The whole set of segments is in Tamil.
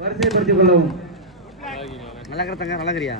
வரிசைப்படுத்திக் கொள்ளவும். நல்லா இருக்கிறாங்க, நல்லா இருக்கிறியா?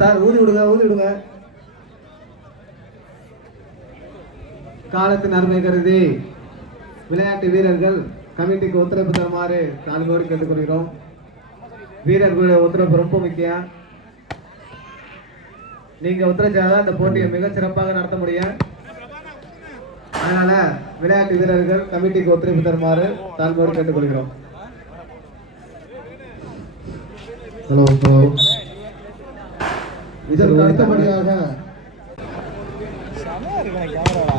சார் ஊதி விடுங்க, ஊதி விடுங்க. காலத்தின் அருமை கருதி விளையாட்டு வீரர்கள் கமிட்டிக்கு ஒத்துழைப்பு தருமாறு தாழ்மையோடு கேட்டுக்கொள்கிறோம். வீரர்களுடைய ஒத்துழைப்பு ரொம்ப முக்கியம். நீங்க ஒத்துழைச்சாதான் இந்த போட்டியை மிக சிறப்பாக நடத்த முடியும். அதனால விளையாட்டு வீரர்கள் கமிட்டிக்கு ஒத்துழைப்பு தருமாறு தாழ்மையோடு கேட்டுக்கொள்கிறோம். Hello hello. இதற்கு அடுத்தபடியாக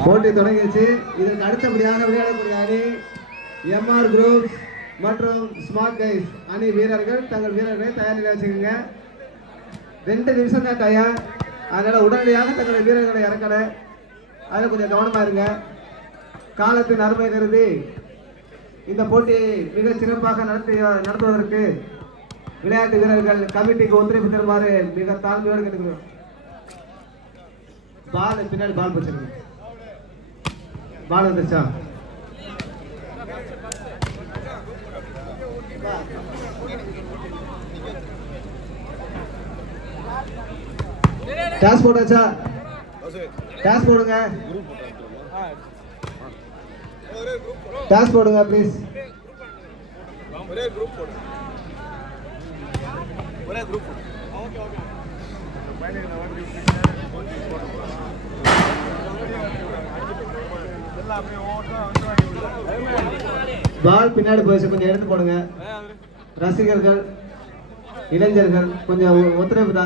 போட்டி தொடங்கிச்சு. இதற்கு அடுத்தபடியாக விளையாடக்கூடிய அணி எம்ஆர் குரூப் மற்றும் ஸ்மார்ட் கைஸ் அணி வீரர்கள் தங்கள் வீரர்களை தயார் நிலை வச்சுக்கோங்க. 2 நிமிஷம் தான் கையா, அதனால உடனடியாக தங்கள் வீரர்களை இறக்கல. அதில் கொஞ்சம் கவனமா இருங்க. காலத்தின் அருமை கருதி இந்த போட்டியை மிக சிறப்பாக நடத்துவதற்கு விளையாட்டு வீரர்கள் கமிட்டிக்கு ஒத்துழைப்பு தருமாறு மிக தாழ்மையோடு கேட்டுக்கிறோம். பால் பின்னாடி பால் வச்சிருங்க. பால் வந்துருச்சா? டாஸ் போட்டாச்சா? டாஸ் போடுங்க, டாஸ் போடுங்க ப்ளீஸ். பால் பின்னாடி போயிடுச்சு, கொஞ்சம் எடுத்து போடுங்க. ரசிகர்கள், இளைஞர்கள் கொஞ்சம் ஒத்துழைப்பு தாங்க.